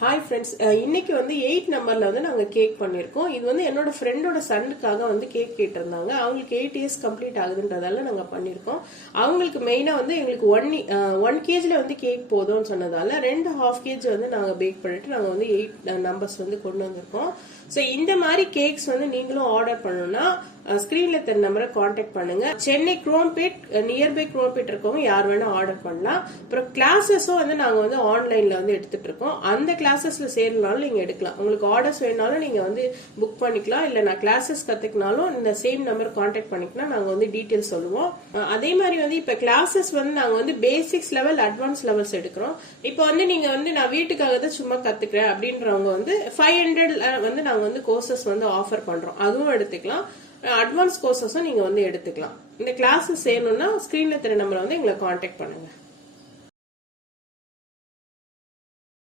Hi friends, இன்னைக்கு வந்து 8 நம்பர்ல வந்து நாங்க கேக் பண்ணிருக்கோம். இது வந்து என்னோட ஃப்ரெண்டோட சன்னுக்காக வந்து கேக் கேட்டிருந்தாங்க. அவங்களுக்கு 8 இயர்ஸ் கம்ப்ளீட் ஆகுதுன்றதால நாங்க பண்ணிருக்கோம். அவங்களுக்கு மெயினா வந்து எங்களுக்கு 1 கேஜில வந்து கேக் போதும்னு சொன்னதால 2 ஹாஃப் கேஜி வந்து நாங்க பேக் பண்ணிட்டு நாங்க வந்து 8 நம்பர்ஸ் வந்து கொண்டு வந்திருக்கோம். ஸோ இந்த மாதிரி கேக்ஸ் வந்து நீங்களும் ஆர்டர் பண்ணணும்னா ஸ்கிரீன்ல தெரிய நம்பரை கான்டாக்ட் பண்ணுங்க. சென்னை குரோம்பேட் நியர்பை குரோம்பேட் இருக்கவங்க யார் வேணா ஆர்டர் பண்ணலாம். அப்புறம் கிளாஸஸும் வந்து நாங்க வந்து ஆன்லைன்ல வந்து எடுத்துட்டு இருக்கோம். அந்த கிளாஸஸ்ல சேரனாலும் நீங்க எடுக்கலாம். உங்களுக்கு ஆர்டர்ஸ் வேணாலும் நீங்க வந்து புக் பண்ணிக்கலாம். இல்ல நான் கிளாஸஸ் கத்துக்கினாலும் இந்த சேம் நம்பர் கான்டாக்ட் பண்ணிக்கலாம். நாங்க வந்து டீடைல்ஸ் சொல்லுவோம். அதே மாதிரி வந்து இப்ப கிளாஸஸ் வந்து நாங்க வந்து பேசிக்ஸ் லெவல், அட்வான்ஸ் லெவல்ஸ் எடுக்கிறோம். இப்போ வந்து நீங்க வந்து நான் வீட்டுக்காக தான் சும்மா கத்துக்கிறேன் அப்படின்றவங்க வந்து 500 வந்து நாங்க வந்து கோர்சஸ் வந்து ஆஃபர் பண்றோம். அதுவும் எடுத்துக்கலாம். அட்வான்ஸ் கோர்சஸும் நீங்க வந்து எடுத்துக்கலாம். இந்த கிளாஸஸ் சேரணும்னா ஸ்கிரீன்ல தெரிய நம்பரை வந்து எங்களை கான்டாக்ட் பண்ணுங்க.